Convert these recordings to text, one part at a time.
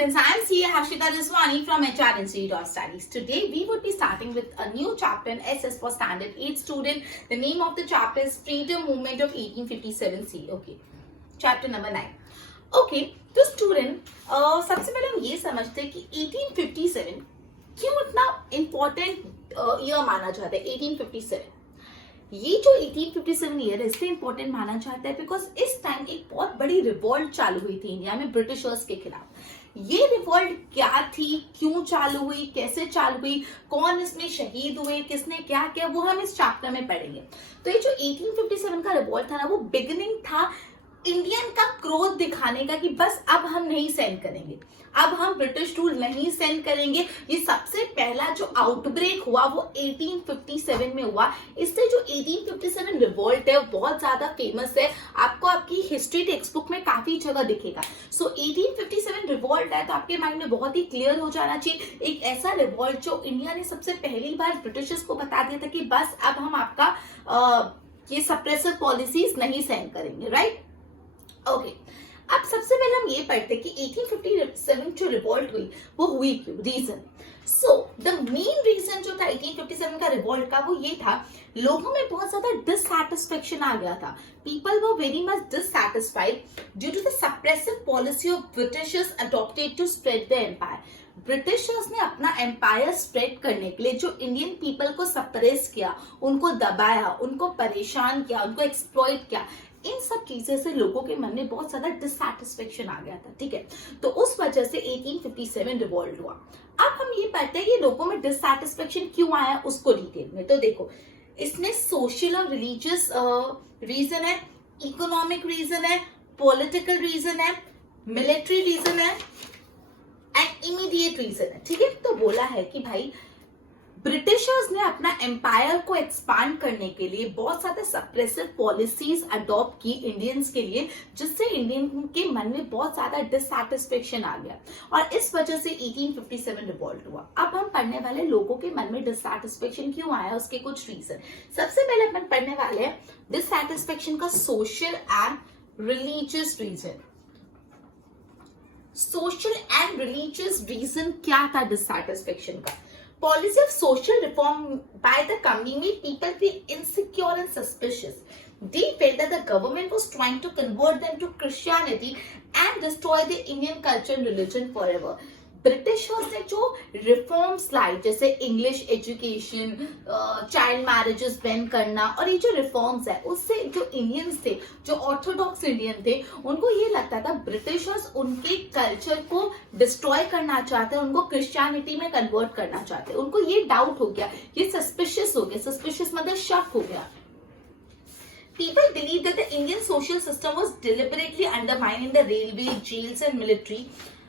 students, I am CA Harshita Jaswani from HR Institute of Studies. Today we would be starting with a new chapter in SS for Standard 8 student. The name of the chapter is Freedom Movement of 1857C. Okay, chapter number 9. Okay, तो student सबसे पहले हम ये समझते हैं कि 1857 क्यों इतना इम्पोर्टेंट ईयर माना जाता है। 1857 ये जो 1857 ईयर है इसलिए इंपॉर्टेंट माना जाता है बिकॉज इस टाइम एक बहुत बड़ी रिवॉल्ट चालू हुई थी इंडिया में ब्रिटिशर्स के खिलाफ। ये रिवॉल्ट क्या थी, क्यों चालू हुई, कैसे चालू हुई, कौन इसमें शहीद हुए, किसने क्या किया, वो हम इस चैप्टर में पढ़ेंगे। तो ये जो 1857 का रिवॉल्ट था ना, वो बिगिनिंग था इंडियन का क्रोध दिखाने का कि बस अब हम नहीं सहन करेंगे, अब हम ब्रिटिश रूल नहीं सहन करेंगे। ये सबसे पहला जो आउटब्रेक हुआ वो 1857 में हुआ। इससे जो 1857 रिवॉल्ट है वो बहुत ज्यादा फेमस है, आपको आपकी हिस्ट्री टेक्स्ट बुक में काफी जगह दिखेगा। सो 1857 रिवॉल्ट है तो आपके माइंड में बहुत ही क्लियर हो जाना चाहिए, एक ऐसा रिवॉल्ट जो इंडिया ने सबसे पहली बार ब्रिटिशर्स को बता दिया था कि बस अब हम आपका ये सप्रेसिव पॉलिसीज नहीं सहन करेंगे, राइट। ओके, अब सबसे पहले हम ये पढ़ते हैं कि 1857 जो रिवॉल्ट हुई वो हुई क्यों, reason. So the main reason जो था 1857 का रिवॉल्ट का वो ये था, लोगों में बहुत ज्यादा डिससैटिस्फैक्शन आ गया था। People were very much dissatisfied due to the suppressive policy of Britishers adopted to spread the empire. Britishers ने अपना एम्पायर स्प्रेड करने के लिए जो इंडियन पीपल को सप्रेस किया, उनको दबाया, उनको परेशान किया, उनको एक्सप्लॉइट किया, इन सब चीजों से लोगों के मन में बहुत ज्यादा डिससैटिस्फैक्शन आ गया था, ठीक है। तो उस वजह से 1857 रिवॉल्ट हुआ। अब हम ये पढ़ते हैं कि लोगों में डिससैटिस्फैक्शन क्यों आया उसको डिटेल में। तो देखो, इसमें सोशल और रिलीजियस रीजन है, इकोनॉमिक रीजन है, पॉलिटिकल रीजन है, मिलिट्री रीजन है एंड इमीडिएट रीजन है, ठीक है। तो बोला है कि भाई ब्रिटिशर्स ने अपना एम्पायर को एक्सपांड करने के लिए बहुत सारे सप्रेसिव पॉलिसीज अडॉप्ट की इंडियंस के लिए, जिससे इंडियन के मन में बहुत ज्यादा डिससैटिस्फैक्शन आ गया और इस वजह से 1857 रिवॉल्ट हुआ। अब हम पढ़ने वाले लोगों के मन में डिससैटिस्फैक्शन क्यों आया, उसके कुछ रीजन। सबसे पहले अपन पढ़ने वाले हैं डिससैटिस्फैक्शन का social and religious reason. Social and religious reason क्या था डिससैटिस्फैक्शन का? Policy of social reform by the company made people feel insecure and suspicious. They felt that the government was trying to convert them to Christianity and destroy the Indian culture and religion forever. Britishers ने जो reforms लाई, जैसे English education, child marriages ban करना और ये जो reforms है, उससे जो इंडियंस थे, जो ऑर्थोडॉक्स इंडियन थे, उनको ये लगता था ब्रिटिशर्स उनके कल्चर को डिस्ट्रॉय करना चाहते हैं, उनको क्रिश्चियनिटी में कन्वर्ट करना चाहते हैं। उनको ये डाउट हो गया, ये सस्पिशियस हो गया, सस्पिशियस मतलब शक हो गया। People believed that the Indian social system was deliberately undermined in the railway, jails and military.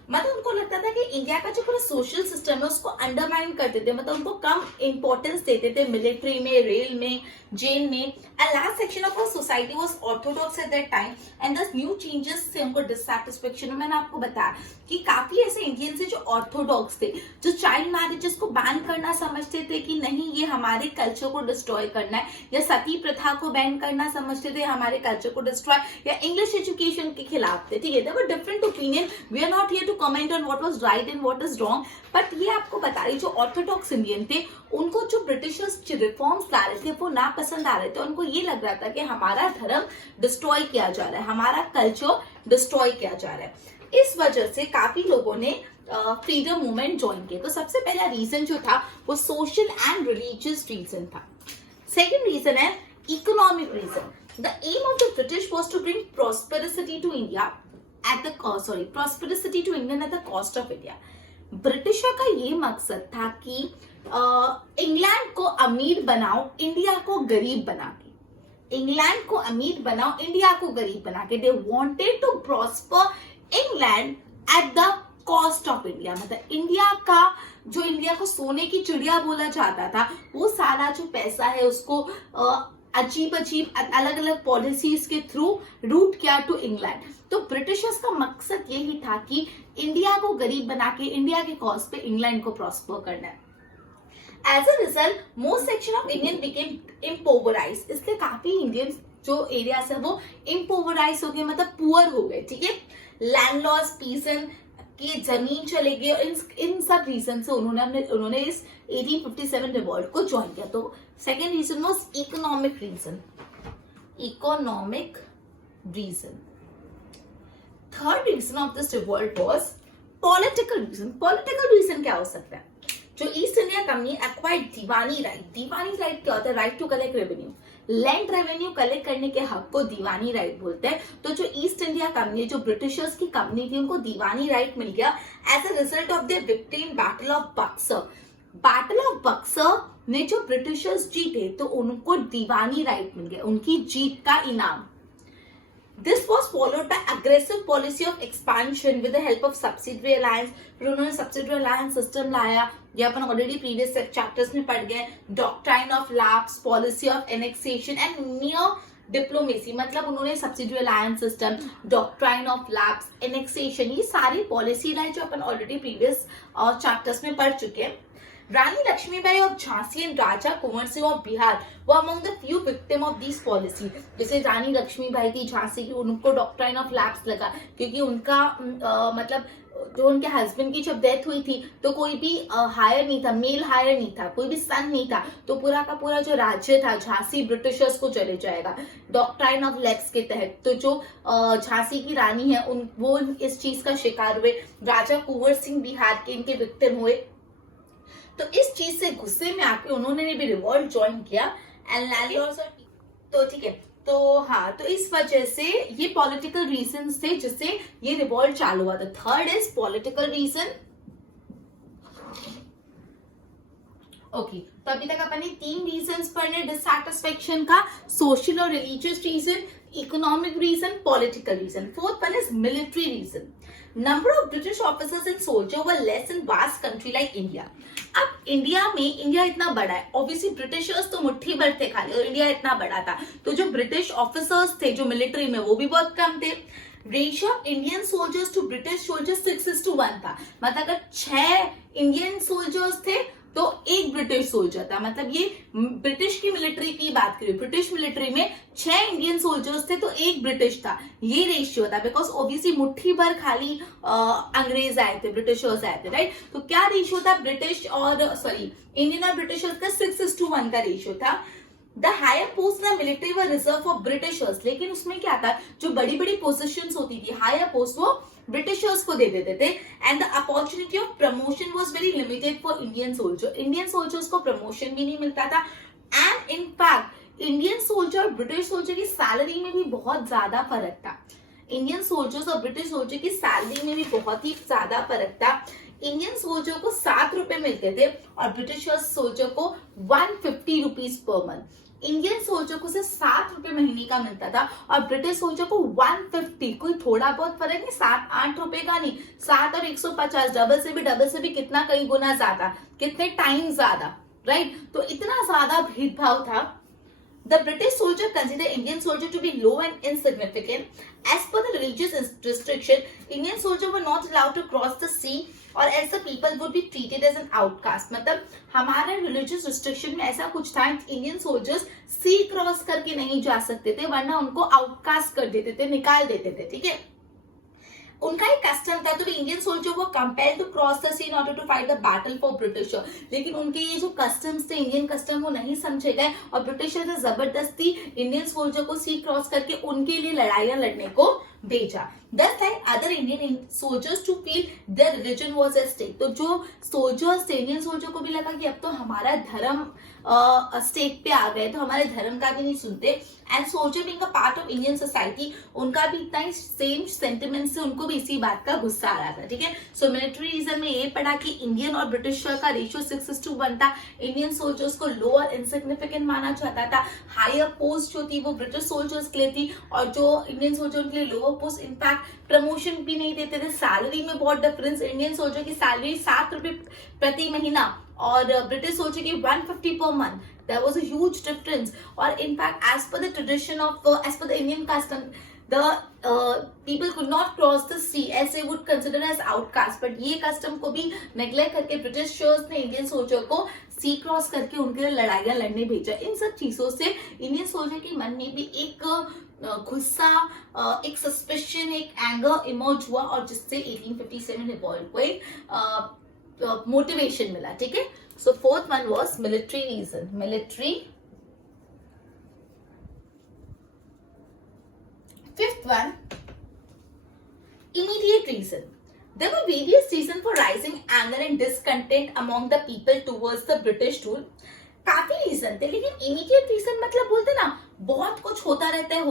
मतलब उनको लगता था कि इंडिया का जो पूरा सोशल सिस्टम है उसको अंडरमाइन करते थे, मतलब उनको कम इंपॉर्टेंस देते थे मिलिट्री में, रेल में, जेल में। And last section of our society was orthodox at that time and these new changes से उनको डिससैटिस्फैक्शन। मैंने आपको बताया कि काफी ऐसे इंडियंस थे जो ऑर्थोडॉक्स थे, जो चाइल्ड मैरिजेस को बैन करना समझते थे कि नहीं ये हमारे कल्चर को डिस्ट्रॉय करना है, या सती प्रथा को बैन करना समझते थे हमारे कल्चर को डिस्ट्रॉय, या इंग्लिश एजुकेशन के खिलाफ थे, ठीक है। There were different opinion, we are not here to comment on what was right and what is wrong, but ये आपको बता रही जो ऑर्थोडॉक्स इंडियन थे उनको जो ब्रिटिशर्स रिफॉर्म्स ला रहे थे वो ना पसंद आ रहे थे। उनको ये लग रहा था कि हमारा धर्म डिस्ट्रॉय किया जा रहा है, हमारा कल्चर डिस्ट्रॉय किया जा रहा है। इस वजह से काफी लोगों ने फ्रीडम मूवमेंट ज्वाइन किया। तो सबसे पहला रीजन जो था वो सोशल एंड रिलीजियस रीजन था। सेकेंड रीजन है economic reason. The aim of the British was to bring prosperity to India at the prosperity to England at the cost of India. Britisher का ये मकसद था कि इंग्लैंड को अमीर बनाओ, इंडिया को गरीब बना के। इंग्लैंड को अमीर बनाओ, इंडिया को गरीब बना के। They wanted to prosper England at the cost of India. मतलब इंडिया का जो इंडिया को सोने की चिड़िया बोला जाता था, वो सारा जो पैसा है उसको अजीब अजीब अलग अलग पॉलिसीज के थ्रू रूट किया टू इंग्लैंड। तो ब्रिटिशर्स का मकसद यही था कि इंडिया को गरीब बना के इंडिया के कॉज पे इंग्लैंड को प्रॉस्पर करना है। As a result most section of Indian became impoverish. इसलिए काफी इंडियंस जो एरियाज है वो इम्पोवराइज हो गए, मतलब पुअर हो गए, ठीक है। लैंडलॉर्ड्स, पीसन कि जमीन चलेगी, और इन सब रीजन से उन्होंने इस 1857 रिवॉल्ट को ज्वाइन किया। तो second reason was economic reason, economic reason. Third reason of this revolt was political reason. Political reason क्या हो सकता है? जो East India Company acquired Diwani right. Diwani right क्या होता है? Right to collect revenue, land revenue collect करने के हक को दीवानी राइट बोलते हैं। तो जो ईस्ट इंडिया कंपनी, जो ब्रिटिशर्स की कंपनी थी, उनको दीवानी राइट मिल गया as a result of their victory in battle of Buxar. Battle of Buxar में जो ब्रिटिशर्स जीते तो उनको दीवानी राइट मिल गया, उनकी जीत का इनाम। This was followed by aggressive policy of expansion with the help of subsidiary alliance। फिर उन्होंने subsidiary alliance system लाया, ये अपन ऑलरेडी प्रीवियस चैप्टर्स में पढ़ गए। Doctrine of lapse, policy of annexation and मियर diplomacy, मतलब उन्होंने subsidiary alliance system, doctrine of lapse, annexation, ये सारी पॉलिसी लाइन जो अपन ऑलरेडी प्रीवियस चैप्टर्स में पढ़ चुके हैं। Rani Lakshmibai of Jhansi and Raja Kunwar Singh of Bihar वो among the few victim of this policy. जैसे रानी लक्ष्मीबाई थी झांसी की, उनको डॉक्ट्राइन ऑफ लैप्स लगा क्योंकि उनका मतलब जो उनके हस्बैंड की जब डेथ हुई थी तो कोई भी हायर नहीं था, मेल हायर नहीं था, कोई भी सन नहीं था, तो पूरा का पूरा जो राज्य था झांसी ब्रिटिशर्स को चले जाएगा डॉक्ट्राइन ऑफ लैप्स के तहत। तो जो झांसी की रानी है वो इस चीज का शिकार हुए। राजा कुंवर सिंह बिहार के इनके विक्टिम हुए। तो इस चीज से गुस्से में आके उन्होंने भी रिवॉल्ट ज्वाइन किया एंड लैंडलॉर्ड्स। तो ठीक है, तो हाँ, तो इस वजह से ये पॉलिटिकल रीजन थे जिससे ये रिवॉल्ट चालू हुआ था। Third is political reason. Okay, तो अभी तक अपन ने 3 रीजंस पढ़ने डिससैटिस्फैक्शन का, सोशल और religious reason, economic reason, political reason. Fourth one is military reason. Number of British officers and soldier were less in vast country like India. अब India इतना बड़ा है, ऑब्वियसली ब्रिटिशर्स तो मुट्ठी भर थे खाली, और इंडिया इतना बड़ा था, तो जो ब्रिटिश ऑफिसर्स थे जो मिलिट्री में वो भी बहुत कम थे। Ratio of Indian soldiers to British soldiers 6:1 था। मतलब अगर 6 इंडियन सोल्जर्स थे तो 1 ब्रिटिश सोल्जर था। मतलब ये ब्रिटिश की मिलिट्री की बात करें, ब्रिटिश मिलिट्री में 6 इंडियन सोल्जर्स थे तो 1 ब्रिटिश था, ये रेशियो था। बिकॉज ऑब्वियसली मुट्ठी भर खाली अंग्रेज आए थे, ब्रिटिशर्स आए थे, राइट। तो क्या रेशियो था ब्रिटिश और इंडियन और ब्रिटिशर्स का? 6:1 का रेशियो था। The higher post in military were reserve for Britishers. लेकिन उसमें क्या था, जो बड़ी बड़ी पोजीशंस होती थी, हायर पोस्ट, वो ब्रिटिशर्स को दे देते थे। And the opportunity of promotion was very limited for Indian soldier. Indian soldiers को प्रमोशन भी नहीं मिलता था। And in fact Indian soldier और ब्रिटिश सोल्जर की सैलरी में भी बहुत ज्यादा फर्क था। इंडियन सोल्जर्स और ब्रिटिश सोल्जर की सैलरी में भी बहुत ही ज्यादा फर्क था। इंडियन सोल्जर को 7 रुपए मिलते थे और ब्रिटिश सोल्जर को 150 rupees per month. Indian soldier को सिर्फ 7 रुपए महीने का मिलता था और ब्रिटिश सोल्जर को 150। कोई थोड़ा बहुत फर्क नहीं, 7-8 रुपए का नहीं, 7 और 150, डबल से भी कितना, कई गुना ज्यादा, कितने टाइम ज्यादा, राइट। तो इतना ज्यादा भेदभाव था। The British soldier considered Indian soldier to be low and insignificant. As per the religious restriction, Indian soldier were not allowed to cross the sea, or else the people would be treated as an outcast. मतलब हमारे religious restriction में ऐसा कुछ था, Indian soldiers सी cross करके नहीं जा सकते थे, वरना उनको आउटकास्ट कर देते थे, निकाल देते थे, ठीक है। उनका एक कस्टम था, तो इंडियन सोल्जर वो compelled to cross the sea in order to fight the battle for Britisher. लेकिन उनके ये जो कस्टम्स थे, इंडियन कस्टम, वो नहीं समझे गए और ब्रिटिशर ने जबरदस्ती इंडियन सोल्जर को सी क्रॉस करके उनके लिए लड़ाइयां लड़ने को भेजा। Thus like other Indian soldiers to feel their religion was at stake। तो जो सोल्जर्स थे, इंडियन सोल्जर को भी लगा कि अब तो हमारा धर्म स्टेक पे आ गए, तो हमारे धर्म का भी नहीं सुनते। And soldier being a part of Indian society, उनका भी इतना ही सेम सेंटिमेंट से उनको भी इसी बात का गुस्सा आ रहा था, ठीक है। सो मिलिट्री रीजन में ये पढ़ा कि इंडियन और ब्रिटिश का रेशियो 6:1 था। इंडियन सोल्जर्स को लो और इनसिग्निफिकेंट माना जाता था। हायर पोस्ट जो थी वो ब्रिटिश सोल्जर्स के लिए थी और जो इंडियन सोल्जर के लिए लोअर पोस्ट। इनफैक्ट प्रमोशन भी नहीं देते थे। सैलरी में बहुत डिफरेंस, इंडियन सोल्जर की सैलरी 7 रुपए प्रति महीना और ब्रिटिश सोल्जर की 150 per month. There was a huge difference. और in fact, as per the tradition of, as per the Indian custom, the people could not cross the sea as they would consider as outcast. But ये custom को भी neglect करके Britishers ने Indian soldier को सी cross करके उनके लिए लड़ाइयां लड़ने भेजा। इन सब चीजों से इंडियन सोल्जर के मन में भी एक गुस्सा, एक सस्पेशन, एक एंगर इमर्ज हुआ और जिससे 1857 रिवॉल्ट को एक मोटिवेशन मिला. ठीक है. So fourth one was military reason. Military. Fifth one immediate reason. There were various reasons for rising anger and discontent among the people towards the British rule. काफी reason थे, लेकिन इमीडिएट रीजन मतलब बोलते ना, बहुत कुछ होता रहता है,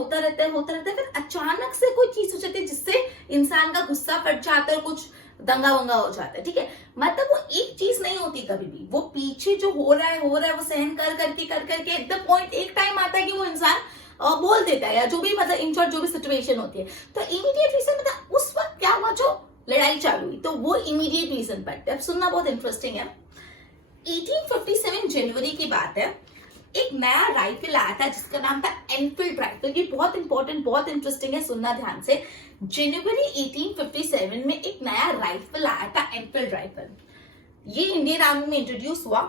फिर अचानक से कोई चीज हो जाती है जिससे इंसान का गुस्सा फट जाता है और कुछ दंगा वंगा हो जाता है. ठीक है. मतलब वो एक चीज नहीं होती कभी भी, वो पीछे जो हो रहा है वो सहन कर करके एट द पॉइंट एक टाइम आता है कि वो इंसान बोल देता है, या जो भी मतलब इन शॉर्ट जो भी सिचुएशन होती है. तो इमीडिएट रीजन मतलब उस वक्त क्या हुआ, जो लड़ाई चालू हुई, तो वो इमीडिएट रीजन पड़ता है. अब सुनना बहुत इंटरेस्टिंग है. 1857 जनवरी की बात है. एक नया राइफल आया था जिसका नाम था एनफील्ड राइफल. ये बहुत इंपॉर्टेंट, बहुत इंटरेस्टिंग है, सुनना ध्यान से. जनवरी 1857 में एक नया राइफल आया था, एनफील्ड राइफल. ये इंडियन आर्मी में इंट्रोड्यूस हुआ.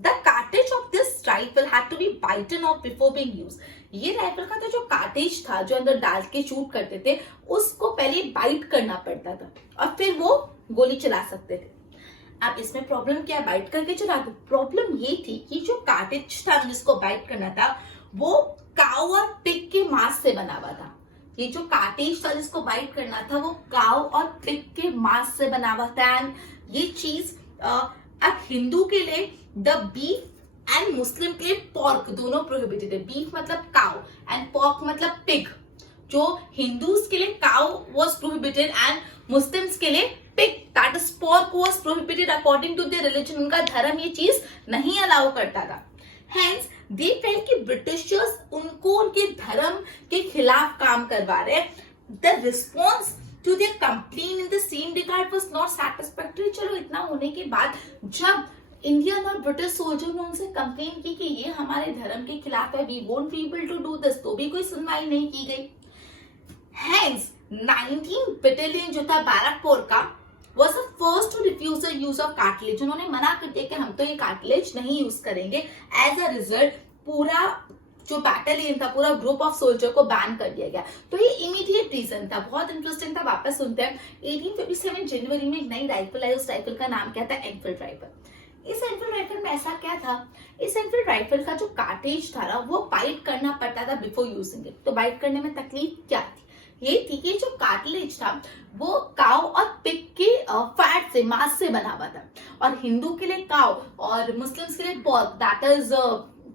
The cartridge of this rifle had to be bitten off before being used. ये राइफल का तो जो कार्टेज था, जो अंदर डाल के शूट करते थे, उसको पहले बाइट करना पड़ता था और फिर वो गोली चला सकते थे. अब इसमें प्रॉब्लम क्या है, बाइट करके चला दो. प्रॉब्लम ये थी कि जो कार्टेज था जिसको बाइट करना था, वो काऊ और पिग के मांस से बना हुआ था. ये जो कार्टेज था जिसको बाइट करना था, वो काऊ और पिग के मांस से बना हुआ था. एंड ये चीज अब हिंदू के लिए द बीफ एंड मुस्लिम के लिए पॉर्क दोनों प्रोहिबिटेड है. बीफ मतलब काउ एंड पॉर्क मतलब पिग. जो हिंदूज के लिए cow was prohibited and Muslims के लिए pig, that is pork, was prohibited according to their religion. उनका धर्म ये चीज नहीं अलाउ करता था. हेंस दे फेल्ट कि ब्रिटिशर्स उनको उनके धर्म के खिलाफ काम करवा रहे. The response to their complain in the same regard was not satisfactory. चलो इतना होने के बाद जब इंडियन और ब्रिटिश सोल्जर ने उनसे कंप्लेन की कि ये हमारे धर्म के खिलाफ है, we won't be able to do this, तो भी कोई सुनवाई नहीं की गई. हेंस 19 बटालियन जो था बैरकपुर का was the first to refuse the use of cartilage. उन्होंने मना कर दिया कि हम तो ये कार्टिलेज नहीं यूज करेंगे. एज अ रिजल्ट पूरा जो बैटलियन था, पूरा ग्रुप ऑफ सोल्जर को बैन कर दिया गया. तो ये इमीडिएट रीजन था. बहुत इंटरेस्टिंग था. वापस सुनते हैं. 1857 जनवरी में एक नई राइफल आई. उस राइफल का नाम क्या था, एनफील्ड राइफल. इस एनफील्ड राइफल में ऐसा क्या था, इस एनफील्ड राइफल का जो कार्टेज था ना, वो बाइट करना पड़ता था बिफोर यूजिंग इट. तो बाइट करने में तकलीफ क्या थी, ये थी कि जो कार्टिलेज था वो काउ और पिग के फैट से, मांस से बना हुआ था. और हिंदू के लिए काउ और मुस्लिम्स के लिए पॉर्क, दैट इज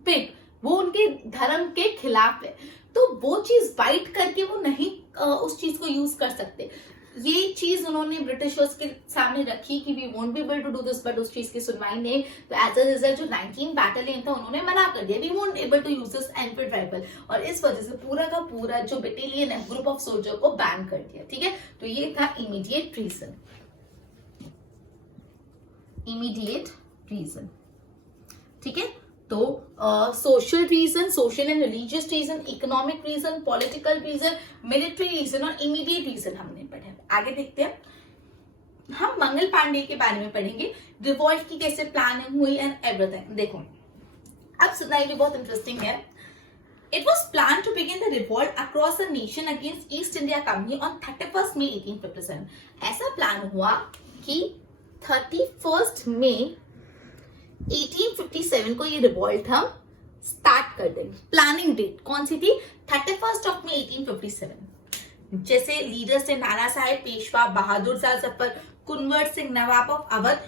पिग, वो उनके धर्म के खिलाफ है. तो वो चीज बाइट करके वो नहीं उस चीज को यूज कर सकते. ये चीज उन्होंने ब्रिटिशर्स के सामने रखी कि we won't be able to do this, but उस चीज की सुनवाई नहीं. तो एज अ रिजल्ट जो 19 बैटलियन था उन्होंने मना कर दिया, we won't able to use this Enfield rifle. और इस वजह से पूरा का पूरा जो बटालियन है, ग्रुप ऑफ सोल्जर को बैन कर दिया. ठीक है. तो ये था इमीडिएट रीजन. Immediate reason. ठीक है. तो social reason, social and religious reason, economic reason, political reason, military reason और इमीडिएट रीजन हमने पढ़े. आगे देखते हैं. हम मंगल पांडे के बारे में पढ़ेंगे, रिवॉल्ट की कैसे प्लानिंग हुई एंड एवरीथिंग. देखो अब सुनना, ये भी बहुत इंटरेस्टिंग है. It was planned to begin the revolt across the nation against East India Company on 31st May 1857. ऐसा प्लान हुआ कि 31st मई 1857 को ये रिवॉल्ट हम स्टार्ट कर देंगे. प्लानिंग डेट कौन सी थी, 31st ऑफ मई 1857. जैसे लीडर्स थे Nana Sahib Peshwa, Bahadur Shah Zafar, Kunwar Singh Nawab of Awadh,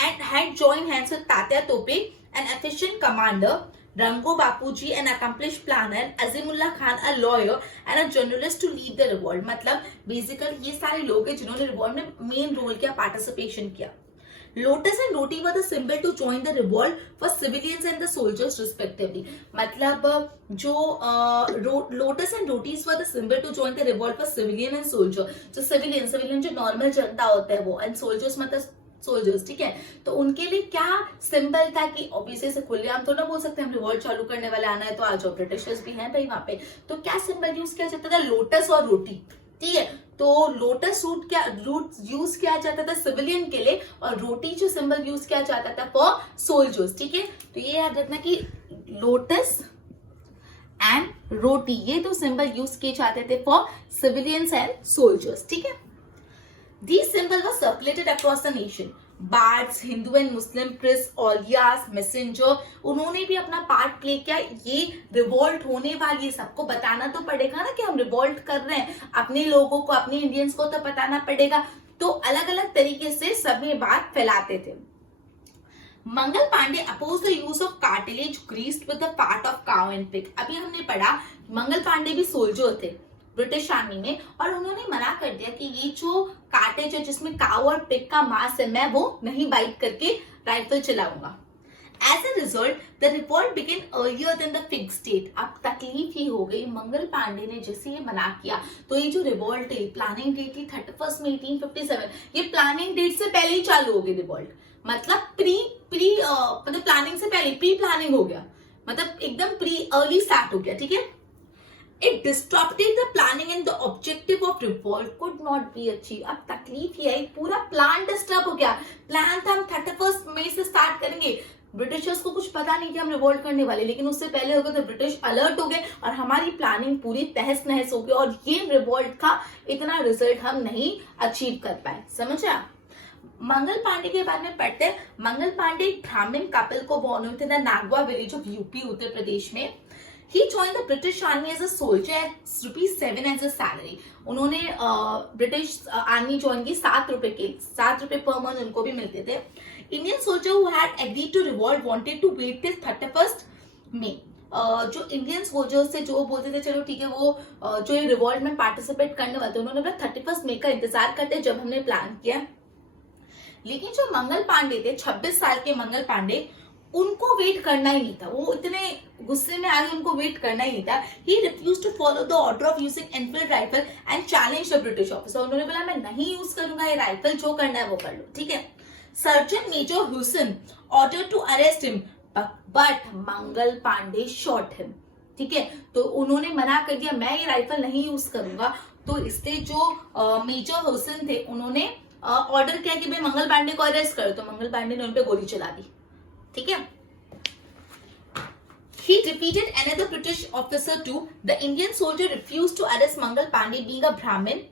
and had joined hands with Tatya Tope, an efficient commander, Rango Bapuji, an accomplished planner, Azimullah Khan, a lawyer, and a journalist to lead the revolt. मतलब basically ये सारे लोग हैं जिन्होंने रिवॉल्ट में main role किया, पार्टिसिपेशन किया. Lotus and roti were the symbol to join the revolt for civilians and the soldiers respectively. मतलब जो lotus and rotis were the symbol to join the revolt for civilian and soldier. जो civilian जो normal जनता होता है वो, and soldiers मतलब soldiers. ठीक है. तो उनके लिए क्या सिंबल था कि ऑब्वियसली से खुलेआम तो ना बोल सकते हम रिवॉल्ट चालू करने वाले आना है तो आ जाओ, ब्रिटिशर्स भी हैं भाई वहां पे. तो क्या सिंबल यूज किया जाता था, लोटस और रोटी. ठीक है. तो लोटस रूट यूज किया जाता था सिविलियन के लिए, और रोटी जो सिंबल यूज किया जाता था फॉर सोल्जर्स. ठीक है. तो ये याद रखना कि लोटस एंड रोटी, ये दो सिंबल यूज किए जाते थे फॉर सिविलियंस एंड सोल्जर्स, ठीक है। These symbols were circulated across the nation. Bards, Hindu and Muslim, priests, ऑलियास, मैसेंजर, उन्होंने भी अपना पार्ट प्ले किया। ये रिवोल्ट होने वाली है, सबको बताना तो पड़ेगा ना कि हम रिवोल्ट कर रहे हैं, अपने लोगों को, अपने इंडियंस को तो बताना पड़ेगा। तो अलग अलग तरीके से सब ये बात फैलाते थे। Mangal Pandey oppose the use of cartilage greased with the fat of cow and pig. अभी हमने पढ़ा मंगल पांडे भी सोल्जर थे ब्रिटिश आर्मी में, और उन्होंने मना कर दिया कि ये जो कार्टेज है जिसमें काउ और पिग का मांस है, मैं वो नहीं बाइट करके राइफल चलाऊंगा। As a result, the revolt began earlier than the fixed date. अब तकलीफ ही हो गई, मंगल पांडे ने जैसे ये मना किया तो ये जो रिवोल्ट है, प्लानिंग डेट थी 31 में 1857, ये प्लानिंग डेट से पहले ही चालू हो गई रिवोल्ट। मतलब मतलब प्लानिंग से पहले प्री प्लानिंग हो गया, मतलब एकदम अर्ली स्टार्ट हो गया, ठीक है। It disrupted the planning and the objective of revolt could not be achieved. अब तकलीफ ये आई, पूरा प्लान डिस्टर्ब हो गया। प्लान था हम 31 मई से स्टार्ट करेंगे, ब्रिटिशर्स को कुछ पता नहीं कि हम रिवोल्ट करने वाले, लेकिन उससे पहले हो गए तो ब्रिटिश अलर्ट हो गए और हमारी प्लानिंग पूरी तहस नहस हो गई, और ये रिवोल्ट का इतना रिजल्ट हम नहीं अचीव कर पाए। समझा? मंगल पांडे के बारे में पढ़ते हैं। मंगल पांडे एक ब्राह्मण कपल को बॉर्न हुए थे the Nagwa village of UP Uttar Pradesh में। He joined the British Army as a soldier at ₹7 as a salary. उन्होंने ब्रिटिश आर्मी ज्वाइन की ₹7 पर मंथ उनको भी मिलते थे। Indian soldier who had agreed to revolt wanted to wait till 31st May. जो Indian soldiers थे जो बोलते थे चलो ठीक है वो जो ये रिवॉल्ट में पार्टिसिपेट करने वाले थे, उन्होंने बोला 31 मई का इंतजार करते जब हमने प्लान किया। लेकिन जो मंगल पांडे थे, 26 साल के मंगल पांडे, उनको वेट करना ही नहीं था, वो इतने गुस्से में आ गए, उनको वेट करना ही नहीं था। He refused to follow the order of using Enfield rifle and challenged the British officer. उन्होंने बोला मैं नहीं यूज करूंगा ये राइफल, जो करना है वो कर लो, ठीक है। Surgeon major Hussain ordered to arrest him, but Mangal Pandey shot him, ठीक है। तो उन्होंने मना कर दिया मैं ये राइफल नहीं यूज करूंगा। तो इससे जो मेजर हुसैन थे उन्होंने ऑर्डर किया कि भाई मंगल पांडे को अरेस्ट करो, तो मंगल पांडे ने उन पे गोली चला दी, ठीक है। He defeated another British officer too. The Indian soldier refused to arrest Mangal Pandey, being a Brahmin.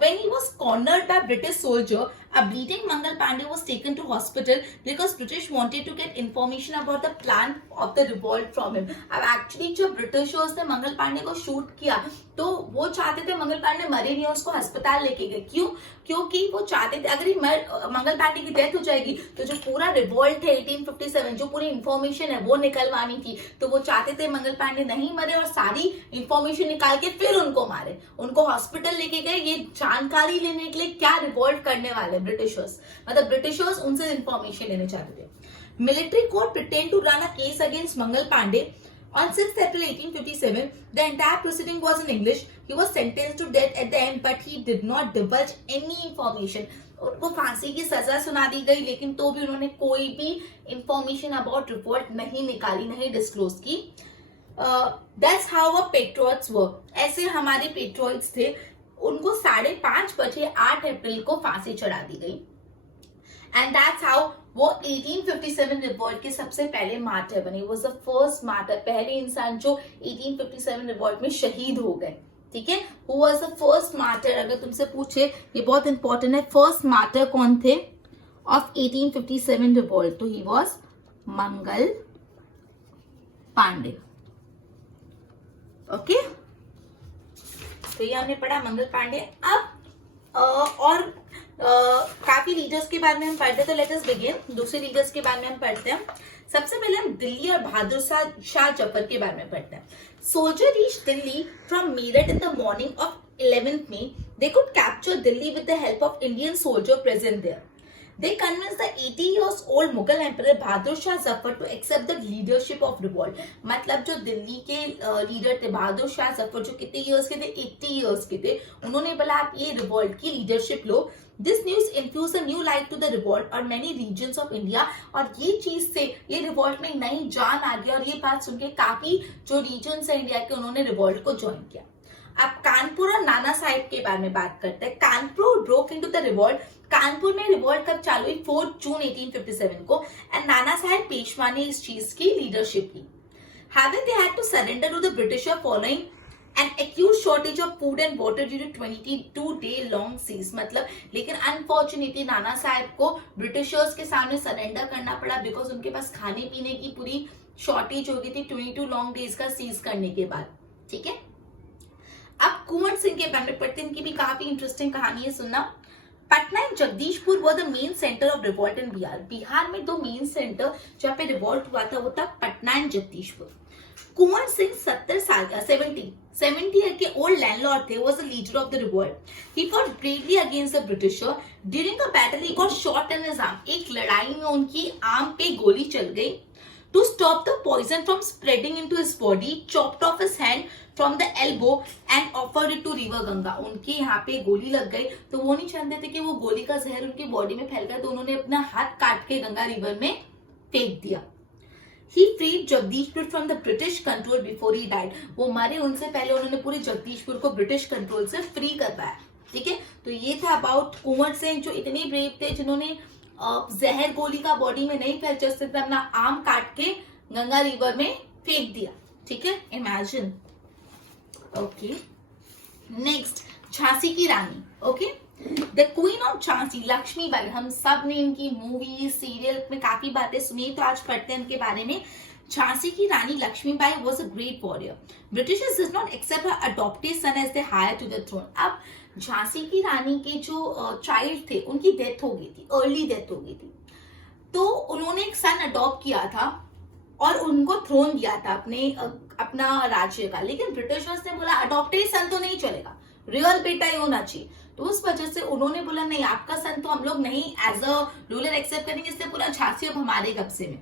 When he was cornered by British soldier, a bleeding Mangal Pandey was taken to hospital because British wanted to get information about the plan of the revolt from him. अब actually जो Britishers ने मंगल पांडे को shoot किया तो वो चाहते थे मंगल पांडे मरे नहीं, उसको अस्पताल लेके गए। क्यों? क्योंकि वो चाहते थे अगर मंगल पांडे की डेथ हो जाएगी तो जो पूरा रिवोल्ट है 1857, जो पूरी इंफॉर्मेशन है वो निकलवानी थी, तो वो चाहते थे मंगल पांडे नहीं मरे और सारी इंफॉर्मेशन निकाल के फिर उनको मारे। उनको हॉस्पिटल लेके गए ये जानकारी लेने के लिए क्या रिवोल्ट करने वाले ब्रिटिशर्स, मतलब ब्रिटिशर्स उनसे इंफॉर्मेशन लेने चाहते थे। Military court pretend to run a case against Mangal Pandey on 6th April 1857. The entire proceeding was in English. He was sentenced to death at the end, but he did not divulge any information. उनको फांसी की सजा सुना दी गई, लेकिन तो भी उन्होंने कोई भी इंफॉर्मेशन अबाउट रिवोल्ट नहीं निकाली, नहीं डिस्क्लोज की। That's how our patriots were. ऐसे हमारे पेट्रोइट्स थे। उनको 5:30 बजे 8 अप्रैल को फांसी चढ़ा दी गई। एंड दैट्स हाउ वो 1857 रिवोल्ट के सबसे पहले मार्टर बने। वो द फर्स्ट मार्टर, पहले इंसान जो 1857 रिवोल्ट में शहीद हो गए, ठीक है। Who was the first martyr, अगर तुमसे पूछे ये बहुत इंपॉर्टेंट है, फर्स्ट मार्टर कौन थे ऑफ 1857 रिवोल्ट, तो he was Mangal Pandey. Okay, तो ये हमने पढ़ा मंगल पांडे। अब और काफी लीडर्स के बारे में हम पढ़ते हैं, तो लेट अस बिगिन। दूसरे लीडर्स के बारे में हम पढ़ते हैं। सबसे पहले हम दिल्ली और बहादुर शाह जफर के बारे में पढ़ते हैं। Soldier reach Delhi from Meerut in the morning of 11th May. They could capture Delhi with the help of Indian soldier present there. They convinced the 80 years old Mughal Emperor Bahadur Shah Zafar to accept the leadership of revolt. मतलब जो दिल्ली के leader थे बहादुर शाह जफर, जो कितने years के थे, 80 years के थे, उन्होंने बोला आप ये रिवोल्ट की leadership low. This news infused a new life to the revolt और many regions of India, और ये चीज से ये रिवोल्ट में नई जान आ गई, और ये बात सुनके काफी जो रीजन्स है इंडिया के उन्होंने रिवोल्ट को ज्वाइन किया। अब कानपुर और नाना साहिब के बारे में बात करते हैं। Kanpur broke into the revolt. Kanpur में रिवोल्ट कब चालू हुई? 4 जून 1857 को, एंड नाना साहेब पेशवा ने इस चीज की लीडरशिप की। However, they had to surrender to the British following an acute shortage of food and water due to 22-day long siege. मतलब लेकिन अनफॉर्चुनेटली नाना साहब को ब्रिटिशर्स के सामने सरेंडर करना पड़ा बिकॉज उनके पास खाने पीने की पूरी शॉर्टेज हो गई थी 22 लॉन्ग डेज का सीज करने के बाद. ठीक है, अब कुंवर सिंह के बारे में पढ़ते हैं. इनकी भी काफी इंटरेस्टिंग कहानी है, सुनना. पटना एंड जगदीशपुर वो the main centre of revolt इन बिहार. बिहार में दो मेन सेंटर जहाँ पे रिवॉल्ट हुआ था वो था पटना एंड जगदीशपुर. कुंवर सिंह 70 साल का 70 ईयर के ओल्ड लैंडलॉर्ड थे. Was the leader of the revolt. He fought bravely against the britisher. During the battle he got shot in his arm. एक लड़ाई में उनकी आर्म पे गोली चल गई. To stop the poison from spreading into his body, chopped off his hand from the elbow and offered it to river Ganga. उनके यहाँ पे गोली लग गई तो वो नहीं चाहते थे कि वो गोली का जहर उनकी बॉडी में फैल गया, तो उन्होंने अपना हाथ काट के गंगा रिवर में फेंक दिया. He freed Jagdishpur from the British control before he died. वो मरे उनसे पहले उन्होंने पूरे जगदीशपुर को ब्रिटिश कंट्रोल से फ्री करवाया. ठीक है, तो ये था अबाउट कुंवर सिंह जो इतने ब्रेव थे जिन्होंने जहर गोली का बॉडी में नहीं फैल सकते थे, अपना आर्म काट के गंगा रिवर में फेंक दिया. ठीक है, इमेजिन. ओके, नेक्स्ट झांसी की Rani. Okay, the queen of Jhansi Lakshmibai. हम सब ने इनकी मूवी सीरियल में काफी बातें सुनी, तो आज पढ़ते हैं इनके बारे में. झांसी की Rani Lakshmibai was a great warrior. Britishers did not accept her adopted son as their heir to the throne. अब झांसी की रानी के जो चाइल्ड थे उनकी डेथ हो गई थी, अर्ली डेथ हो गई थी, तो उन्होंने एक सन अडॉप्ट किया था और उनको थ्रोन दिया था अपना राज्य का. लेकिन ब्रिटिशर्स ने बोला अडॉप्टेड सन तो नहीं चलेगा, रियल बेटा ही होना चाहिए. तो उस वजह से उन्होंने बोला नहीं, आपका सन तो हम लोग नहीं एज अ रूलर एक्सेप्ट करेंगे, इसलिए पूरा झांसी अब हमारे कब्जे में.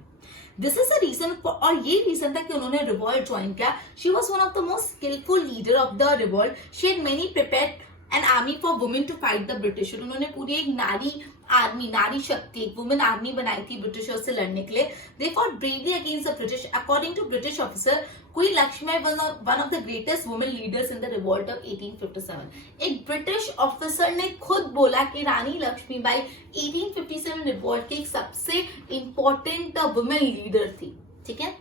दिस इज द रीजन, और ये रीजन था कि उन्होंने रिवॉल्ट ज्वाइन किया. She was one of the most skilful leader of the revolt. She had many prepared an army for women to fight the British. उन्होंने पूरी एक नारी शक्ति, एक वुमेन आर्मी बनाई थी ब्रिटिशर्स से लड़ने के लिए. They fought bravely against the British. According to British officer, queen Lakshmibai was one of the greatest women leaders in the revolt of 1857. एक ब्रिटिश ऑफिसर ने खुद बोला कि रानी लक्ष्मीबाई 1857 रिवॉल्ट की एक सबसे इंपॉर्टेंट वुमेन लीडर थी. ठीक है,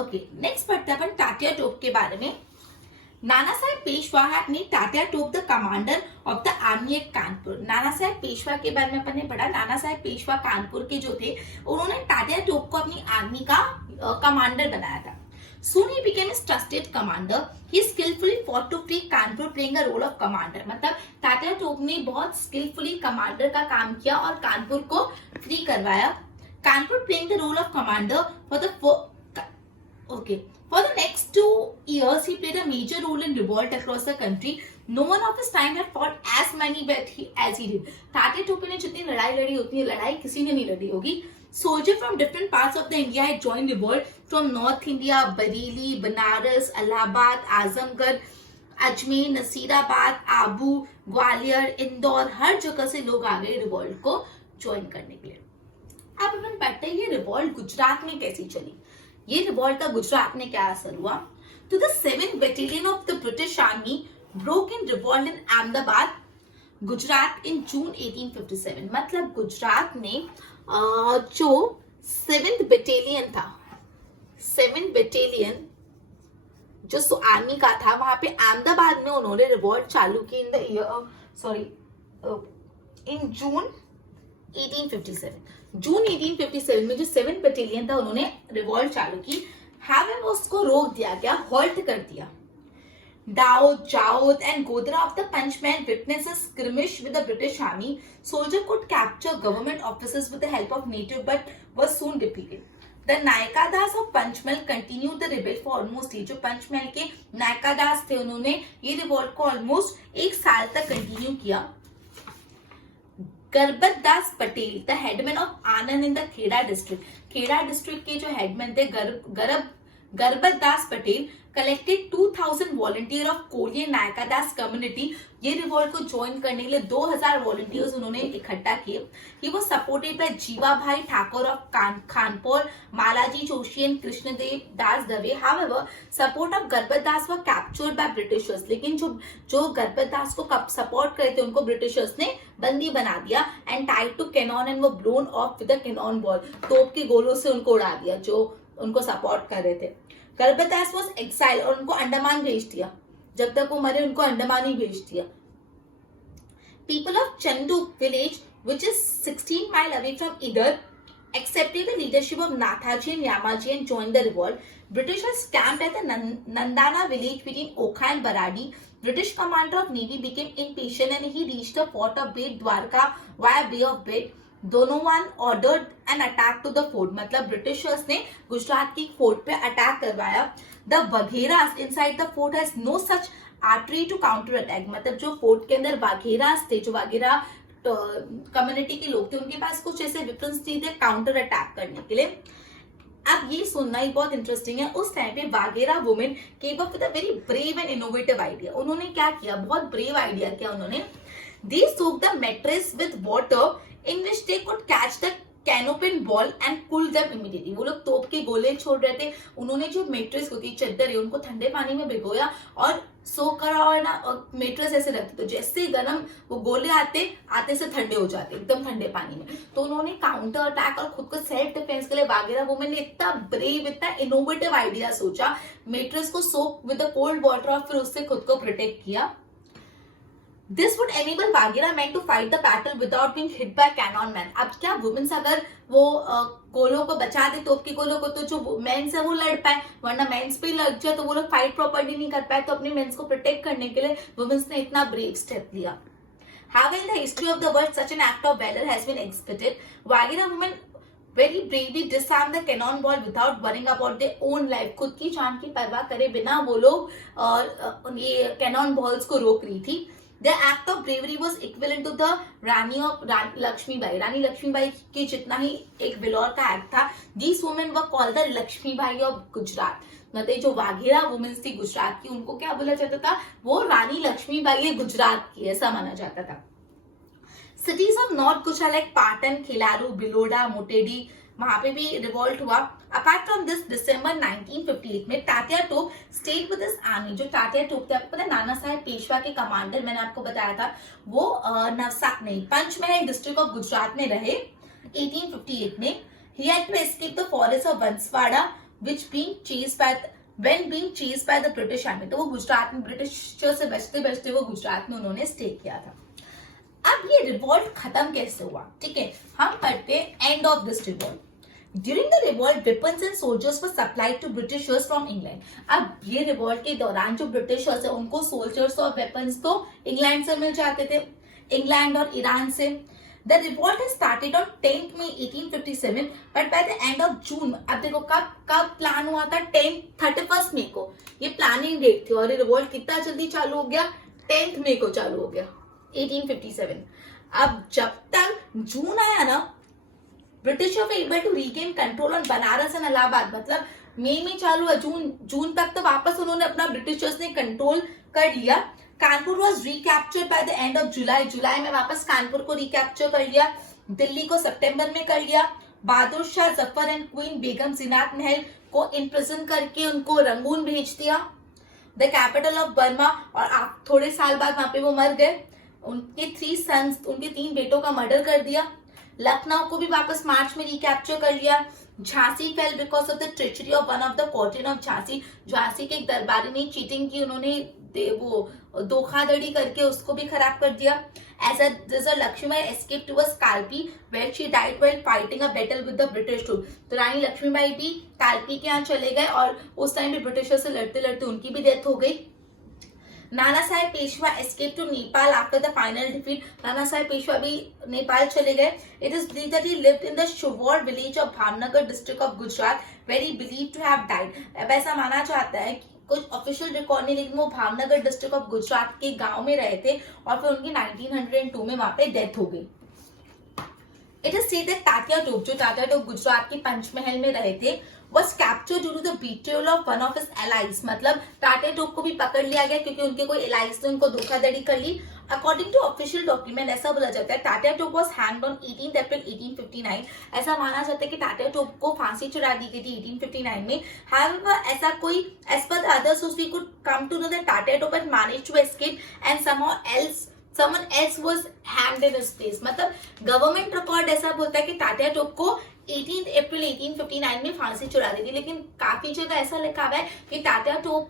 ओके, नेक्स्ट पढ़ते हैं अपन तात्या टोप के बारे में. नाना साहेब पेशवा हैड मेड तात्या टोप the commander of the army at Kanpur. नाना साहेब पेशवा के बारे में अपन ने पढ़ा. नाना साहेब पेशवा कानपुर के जो थे, उन्होंने तात्या टोप को अपनी आर्मी का कमांडर बनाया था. Soon he became his trusted commander. He skillfully fought to free Kanpur, playing a role of commander. मतलब तात्या टोप ने बहुत skillfully कमांडर का काम किया और कानपुर को फ्री करवाया. Kanpur playing the role of commander for the next 2 years he played a major role in revolt across the country. No one of his time had fought as many as he did. Tatya Tope ने जितनी लड़ाई लड़ी होती है, लड़ाई किसी ने नहीं लड़ी होगी. Soldiers from different parts of the India had joined revolt from North India, Bareilly, Banaras, Allahabad, Azamgarh, Ajmer, Nasirabad, Abu, Gwalior, Indore, हर जगह से लोग आ गए रिवॉल्ट को ज्वाइन करने के लिए. अब अपन पढ़ते हैं ये रिवॉल्ट गुजरात में कैसी चली. ये रिवॉल्ट का गुजरात में क्या असर हुआ. तो the 7th Battalion of the British Army broke in revolt in Ahmedabad, Gujarat in June 1857. मतलब गुजरात में जो 7th बटालियन था, 7th बटालियन जो आर्मी का था, वहां पे अहमदाबाद में उन्होंने रिवॉल्ट चालू की इन जून 1857. जून 1857 में जो 7th बटालियन था उन्होंने रिवॉल्ट चालू की. हावेवर उसको रोक दिया गया, हॉल्ट कर दिया. Daud, Jaud and Godra of the Punchman witnessed a skirmish with the British army. Soldiers could capture government offices with the help of native but were soon defeated. The नायकादास of Panchmal continued the revolt for almost a year. जो पंचमहल के नायकादास थे उन्होंने ये revolt को almost 1 साल तक continue किया. Garbat Das Patel the headman of Anand in the Kheda district. Kheda district के जो हेडमैन थे Garbat Das Patel collected 2000 volunteer of कोलियन नायकादास कम्युनिटी. ये रिवॉल्ट को ज्वाइन करने के लिए 2000 वॉलंटियर्स उन्होंने इकट्ठा किए. He was supported by Jiva Bhai Thakur of Khanpur, Malaji Joshi and Krishnadev Das Dave. However support of Garbat Das were captured by britishers. लेकिन जो गरबत दास को सपोर्ट करे थे उनको ब्रिटिशर्स ने बंदी बना दिया and tied to cannon and वो blown off with the cannon ball. तोप के गोलों से उनको उड़ा दिया जो उनको सपोर्ट कर रहे थे. गलबतास वाज एक्साइल और उनको अंडमान भेज दिया, जब तक वो मरे उनको अंडमान ही भेज दिया. People of Chandu village, which is 16 miles away from Idar, accepted the leadership of Nathaji and Yamaji and joined the revolt. Britishers camped at the Nandana village between Okha and Baradi. British commander of navy became impatient and he reached the port of Bet Dwarka via Bay of Bet. Donovan ordered an attack to the fort. मतलब Britishers ने गुजरात की fort पे attack करवाया. The Bagheras inside the fort has no such artillery to counter attack. मतलब जो fort के अंदर बाघेरास थे, जो बाघेरा कम्युनिटी के लोग थे, उनके पास कुछ ऐसे वेपन्स नहीं थे काउंटर अटैक करने के लिए. अब ये सुनना ही बहुत इंटरेस्टिंग है. उस टाइम पे Baghera women came up with a very brave and innovative idea. उन्होंने क्या किया, बहुत ब्रेव आइडिया किया उन्होंने. They soak the mattress with water in which they could catch the canopin ball and cool them immediately. वो लोग तोप के गोले छोड़ रहे थे. उन्होंने जो मेट्रेस होती है, चद्दर है, उनको ठंडे पानी में भिगोया और सो करा और ना मेट्रेस ऐसे रखते. तो जैसे गर्म वो गोले आते से ठंडे हो जाते एकदम ठंडे पानी में. तो उन्होंने काउंटर अटैक और खुद को सेल्फ डिफेंस के लिए बाघेरा वुमेन ने इतना ब्रेव, इतना इनोवेटिव आइडिया सोचा. मेट्रेस को सोक विद द कोल्ड वाटर और फिर उससे खुद को प्रोटेक्ट किया. This would enable Bagheera men to fight the battle without being hit by cannon men. अब क्या वुमेन्स अगर वो गोलों को बचा दे, तोप के गोलों को, तो जो मेंस है वो लड़ पाए, वरना मेंस पे लग जाए तो वो लोग फाइट प्रॉपर्ली नहीं कर पाए. तो अपने मेंस को प्रोटेक्ट करने के लिए वुमेन्स ने इतना ब्रेव स्टेप लिया. However, in the history of the world, such an act of valor has been exhibited. Bagheera women very bravely disarmed the cannon ball without worrying about their own life. खुद की जान की परवाह करे बिना वो लोग ये कैनन बॉल्स को रोक रही थी. The act of bravery was equivalent to the Rani Lakshmibai. रानी लक्ष्मीबाई के जितना ही एक विलोर का एक्ट था. These women were called the Lakshmibai of Gujarat. मतलब जो वाघेरा वुमेन्स थी गुजरात की, उनको क्या बोला जाता था, वो रानी लक्ष्मीबाई है गुजरात की, ऐसा माना जाता था. Cities of North Gujarat like Patan, Khilaru, Biloda, Motedi, वहां पे भी रिवॉल्ट हुआ. अपार्ट फ्रॉम दिस, दिसंबर 1958 में तात्या टोप स्टेट विद दिस आर्मी. जो तात्या टोप थे, आपको पता है नाना साहेब पेशवा के कमांडर, मैंने आपको बताया था, वो पंचमहल डिस्ट्रिक्ट ऑफ गुजरात में रहे 1858 में. He had to escape the forest of Banswara which being chased by the British army. तो वो गुजरात में ब्रिटिशर्स से बचते बचते वो गुजरात में उन्होंने स्टे किया था. अब ये रिवॉल्ट खत्म कैसे हुआ, ठीक है, हम पढ़ते end of this revolt. During the revolt weapons and soldiers were supplied to Britishers from England. अब ये रिवॉल्ट के दौरान जो ब्रिटिशर्स है उनको सोल्जर्स और वेपन्स तो इंग्लैंड से मिल जाते थे, इंग्लैंड और ईरान से. The revolt has started on 10 May 1857 but by the end of June. अब देखो कब प्लान हुआ था, 31 मई को ये प्लानिंग डेट थी, और ये रिवॉल्ट कितना जल्दी चालू हो गया, 10 मई को चालू हो गया 1857. अब जब तक जून आया ना, British were able to regain control on Banaras and Allahabad. मतलब मई में चालू है, जून तक तो वापस उन्होंने अपना ब्रिटिशर्स ने कंट्रोल कर लिया. Kanpur was recaptured bye the end of July में वापस कानपुर को रिकैप्चर कर लिया. दिल्ली को सितंबर में कर लिया. बहादुर शाह जफर एंड क्वीन बेगम जिनात महल को इम्प्रिजन करके उनको रंगून भेज दिया, द कैपिटल ऑफ बर्मा. और थोड़े साल बाद वहां पे वो मर गए. उनके 3 सन्स, उनके 3 बेटों का मर्डर कर दिया. लखनऊ को भी वापस मार्च में रिकैप्चर कर लिया. Jhansi fell because of the treachery of one of the courtiers of Jhansi. Jhansi के एक दरबारी ने चीटिंग की, उन्होंने वो धोखाधड़ी करके उसको भी खराब कर दिया. As a result Lakshmibai escape towards Kalpi where she died while fighting a battle with the British troop. तो रानी लक्ष्मीबाई भी कालपी के यहाँ चले गए और उस टाइम भी ब्रिटिशर से लड़ते लड़ते उनकी भी डेथ हो गई. Nana Sahib Peshwa escape to Nepal after the final defeat. Nana Sahib Peshwa भी नेपाल चले गए. It is believed that he lived in the शुवौर village of Bhavnagar district of Gujarat where he believed to have died. अब ऐसा माना जाता है कि कुछ ऑफिशियल रिकॉर्ड नहीं, लेकिन वो भावनगर डिस्ट्रिक्ट ऑफ गुजरात के गांव में रहे थे और फिर उनकी 1902 में वहां पे डेथ हो गई. It is said that Tatya टोप, जो तात्या टोप गुजरात के पंचमहल में रहे थे, was captured due to the betrayal of one of his allies. मतलब तात्या टोप को भी पकड़ लिया गया क्योंकि उनके कोई एलाइज ने उनको धोखाधड़ी कर ली. अकॉर्डिंग टू ऑफिशियल डॉक्यूमेंट ऐसा बोला जाता है तात्या टोप was hanged on 18 अप्रैल 1859. ऐसा माना जाता है कि तात्या टोप को फांसी चढ़ा दी गई थी 1859 में. However, ऐसा कोई as per the other source we could come to know that Tatya टोप had managed to escape and someone else was hanged in his place. मतलब गवर्नमेंट रिकॉर्ड ऐसा बोलता है कि तात्या टोप को 18 अप्रैल 1859 में फांसी चढ़ा दी थी, लेकिन काफी जगह ऐसा लिखा हुआ है कि टाटा टोप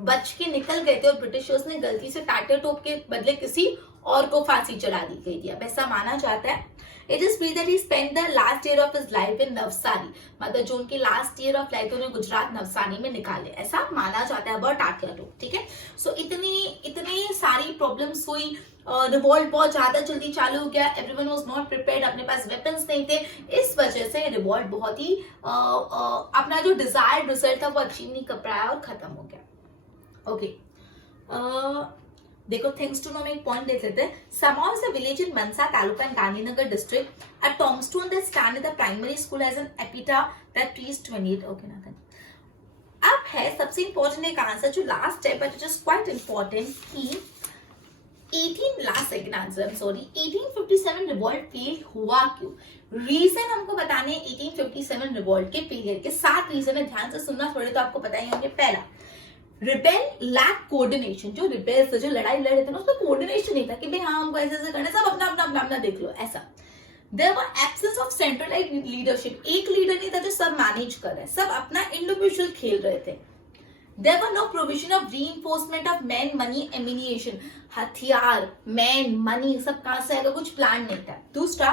बच के निकल गए थे और ब्रिटिशर्स ने गलती से टाटा टोप के बदले किसी और को फांसी चढ़ा दी गई थी। अब ऐसा माना जाता है। It is believed that he spent the last year of his life in Navsari, मतलब जो उनकी लास्ट ईयर ऑफ लाइफ उन्हें गुजरात नवसारी में निकाले, ऐसा माना जाता है अबाउट टाटा टोप। ठीक है, सो इतनी सारी प्रॉब्लम्स हुई, रिवॉल्ट बहुत ज्यादा जल्दी चालू हो गया, एवरीवन वाज नॉट प्रिपेयर्ड, अपने पास वेपन्स नहीं थे, इस वजह से रिवॉल्ट बहुत ही अपना जो डिजायर्ड रिजल्ट था वो अचीव नहीं कर पाया और खत्म हो गया। ओके, देखो थिंग्स टू नो में एक पॉइंट देख लेते हैं। Samau is a village in Mansa taluka in Gandhinagar district. At tombstone they stand the primary school as an epitaph that reached 28। Okay ना, अब है सबसे इंपॉर्टेंट एक आंसर जो लास्ट स्टेप है, जो इज क्वाइट इंपॉर्टेंट कि 1857 रिवॉल्ट फेल हुआ क्यों। रीजन हमको बताने 1857 रिवॉल्ट के फेलियर के 7 रीजन है, ध्यान से सुनना, थोड़े तो आपको पता ही होंगे। पहला, रिबेल लैक कोऑर्डिनेशन, जो रिबेल्स जो लड़ाई लड़ रहे थे ना उसमें कोऑर्डिनेशन नहीं था कि भाई हाँ हमको ऐसे ऐसे करना, सब अपना अपना अपना अपना देख लो ऐसा। There were absence of centralised leadership, एक लीडर नहीं था जो सब मैनेज कर रहे हैं, सब अपना इंडिविजुअल खेल रहे थे। There were no provision of reinforcement of men, money, ammunition, हथियार, men, money, सब कहां से आएगा, कुछ प्लान नहीं था। दूसरा,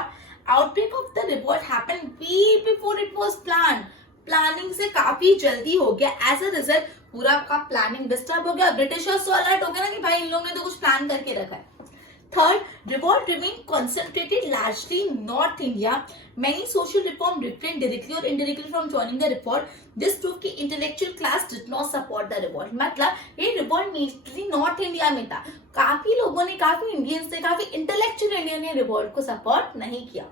outbreak of the revolt happened way before it was planned, planning से काफी जल्दी हो गया, एज अ रिजल्ट पूरा का प्लानिंग डिस्टर्ब हो गया, ब्रिटिशर्स तो अलर्ट हो गया ना कि भाई इन लोगों ने तो कुछ प्लान करके रखा है। Third, revolt remained concentrated largely in North India. Many social reform refrained directly or indirectly from joining the revolt. This proved कि intellectual class did not support the revolt. मतलब ये revolt mainly North India में था, काफी लोगों ने, काफी Indians ने, काफी इंटेलेक्चुअल इंडियन ने रिवॉल्ट को सपोर्ट नहीं किया।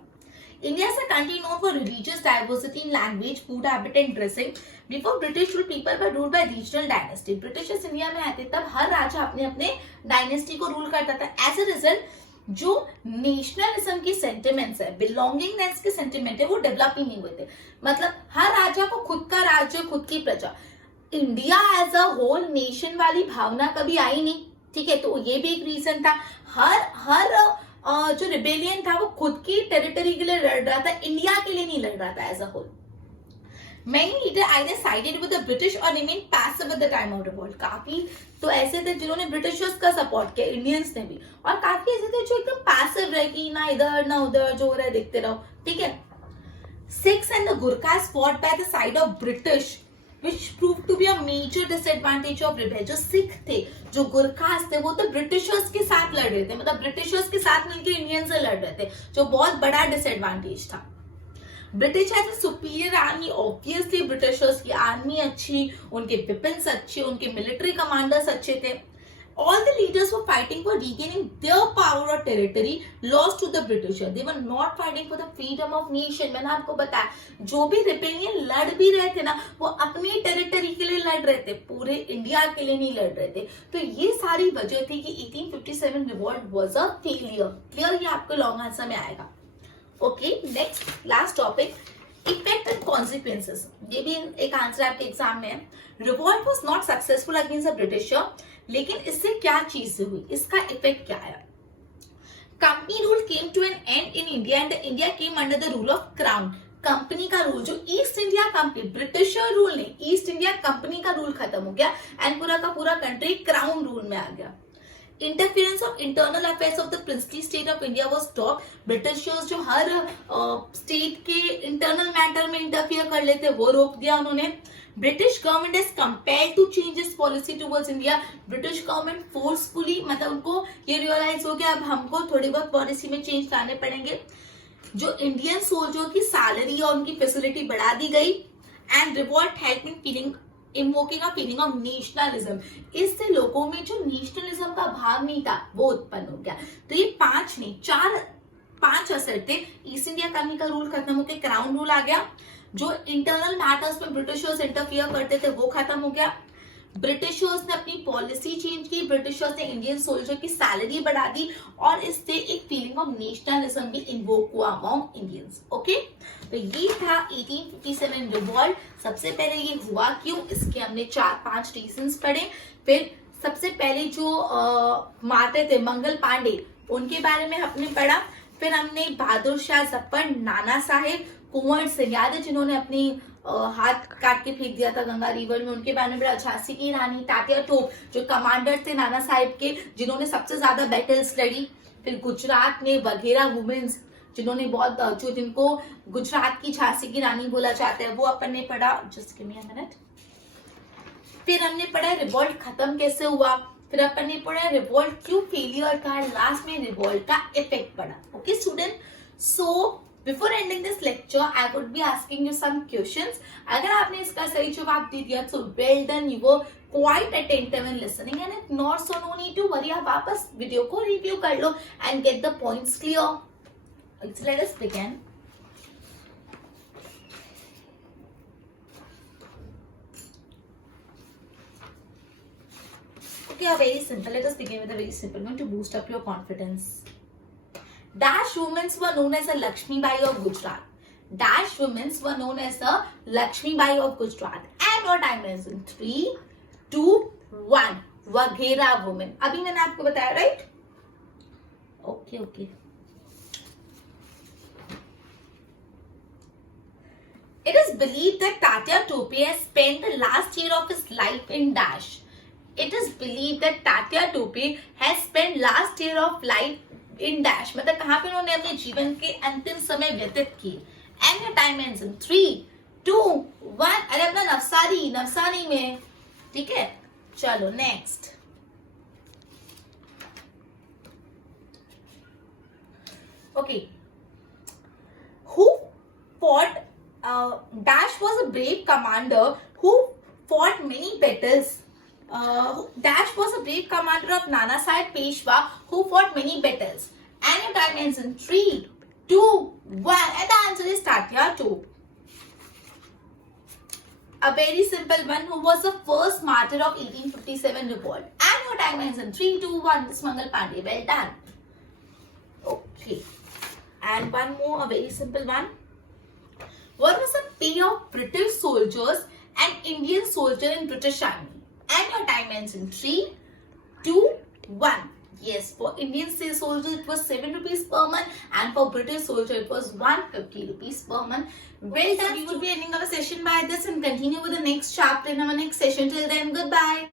India is a country known for religious diversity in language, food habit and dressing. Before British rule, people were ruled by regional dynasty. British India में आते तब हर राजा अपने अपने डायनेस्टी को रूल करता था। एज अ रिजल्ट जो नेशनलिज्म की सेंटिमेंट्स है, बिलोंगिंगनेस के सेंटिमेंट है, वो डेवलप ही नहीं हुए थे। मतलब हर राजा को खुद का राज्य, खुद की प्रजा, India as a whole nation वाली भावना कभी आई नहीं। ठीक है, तो ये भी एक रीजन था। हर जो रिबेलियन था वो खुद की टेरिटरी के लिए लड़ रहा था, इंडिया के लिए नहीं लड़ रहा था as a whole. Many leaders either sided with the British or remained passive at the time of revolt. काफी तो ऐसे थे जिन्होंने ब्रिटिशर्स का सपोर्ट किया, इंडियंस ने भी, और काफी ऐसे थे जो एकदम पैसिव रहे कि ना इधर ना उधर, जो हो रहा है देखते रहो। ठीक है, Sikhs and the Gurkhas fought by the side of British, which proved to be a major disadvantage of rebel. जो सिख थे, जो गुरखास थे, वो तो ब्रिटिशर्स के साथ लड़ रहे थे, मतलब ब्रिटिशर्स के साथ मिलकर इंडियन से लड़ रहे थे, जो बहुत बड़ा डिसएडवांटेज था। British has a superior army, obviously Britishers की आर्मी अच्छी, उनके वेपन्स अच्छे, उनके मिलिट्री कमांडर्स अच्छे थे। All the leaders were fighting for regaining their power or territory lost to the Britishers. They were not fighting for the freedom of nation. मैंने आपको बताया, जो भी रिबेलियन लड़ भी रहे थे ना, वो अपनी टेरिटरी के लिए लड़ रहे थे, पूरे इंडिया के लिए नहीं लड़ रहे थे। तो ये सारी वजह थी कि 1857 revolt was a failure. Clear, ये आपको लॉन्ग आंसर में आएगा। Okay, next last topic, effect and consequences. ये भी एक आंसर आपके एग्जाम में है। Revolt was not successful against the Britisher, लेकिन इससे क्या चीज हुई, इसका इफेक्ट क्या है। Company rule came to an end in India and India came under the rule of crown. Company का रूल, जो East India company, britisher rule नहीं, ईस्ट इंडिया कंपनी का रूल खत्म हो गया एंड पूरा का पूरा कंट्री क्राउन रूल में आ गया। Interference of internal affairs of the princely state of India was stop. Britishers जो हर स्टेट के इंटरनल मैटर में इंटरफियर कर लेते, वो रोक दिया उन्होंने। British government is compared to change its policy towards India. British government forcefully, मतलब उनको ये रियलाइज हो गया अब हमको थोड़ी बहुत पॉलिसी में चेंज लाने पड़ेंगे। जो इंडियन सोल्जर की सैलरी और उनकी फैसिलिटी बढ़ा दी गई। And revolt help in feeling invoking a feeling of nationalism. इससे लोगों में जो नेशनलिज्म का भाव नहीं था वो उत्पन्न हो गया। तो ये 5 नहीं 4-5 असर थे। ईस्ट इंडिया कंपनी का रूल खत्म होकर क्राउन रूल आ गया। जो इंटरनल मैटर्स में ब्रिटिशर्स इंटरफियर करते थे वो खत्म हो गया। ब्रिटिशर्स ने अपनी पॉलिसी चेंज की, ब्रिटिशर्स ने इंडियन सोल्जर की सैलरी बढ़ा दी और इससे एक फीलिंग ऑफ नेशनलिज्म भी इन्वोक हुआ अमॉन्ग इंडियंस। ओके, तो ये था 1857 रिवॉल्ट। सबसे पहले ये हुआ क्यों, इसके हमने 4-5 रीजंस पढ़े। फिर सबसे पहले जो मारते थे मंगल पांडे, उनके बारे में हमने पढ़ा। फिर हमने बहादुर शाह जफर, नाना साहेब, कुंवर सिंह, याद है जिन्होंने अपनी हाथ काट के फेंक दिया था गंगा रिवर में, उनके बारे में पढ़ा। झांसी की रानी, तात्या टोप जो कमांडर थे नाना साहेब के, जिन्होंने सबसे ज्यादा बैटल्स लड़ी। फिर गुजरात में वघेरा वुमेन्स, जिन्होंने बहुत जो जिनको गुजरात की झांसी की रानी बोला जाता है, वो अपन ने पढ़ा। Just give me a minute. फिर हमने पढ़ा रिवॉल्ट खत्म कैसे हुआ, फिर अपन ने पढ़ा रिवॉल्ट क्यों फेलियर का, लास्ट में रिवॉल्ट का इफेक्ट पढ़ा। Okay student, so before ending this lecture I would be asking you some questions. अगर आपने इसका सही जवाब दे दिया तो well done, you were quite attentive in listening and it not so no need to worry. आप वापस वीडियो को रिव्यू कर लो and get the points clear. Let us begin. Okay, very simple. Let us begin with a very simple one to boost up your confidence. Dash women were known as a Lakshmi Bai of Gujarat. Dash women were known as the Lakshmi Bai of Gujarat. And your time is in 3, 2, 1. Waghera women. अभी मैंने आपको बताया, right? Okay. It is believed that Tatya Tope has spent the last year of his life in Dash. It is believed that Tatya Tope has spent last year of life in Dash. मतलब कहाँ पे उन्होंने अपने जीवन के अंतिम समय व्यतीत किए। And your time ends in 3, 2, 1. अरे अपना नवसारी में, ठीक है? चलो next. Okay. Who fought? Dash was a brave commander who fought many battles. Dash was a brave commander of Nana Sahib Peshwa who fought many battles. And your time ends in 3, 2, 1. And the answer is Tatya Tope. A very simple one. Who was the first martyr of 1857 revolt? And your time ends in 3, 2, 1. This Mangal Pandey. Well done. Okay. And one more, a very simple one. What was the pay of British soldiers and Indian soldier in British Army? And your time ends in 3, 2, 1. Yes, for Indian soldiers it was 7 rupees per month, and for British soldier it was 150 rupees per month. Well done. We will be ending our session by this and continue with the next chapter in our next session. Till then, goodbye.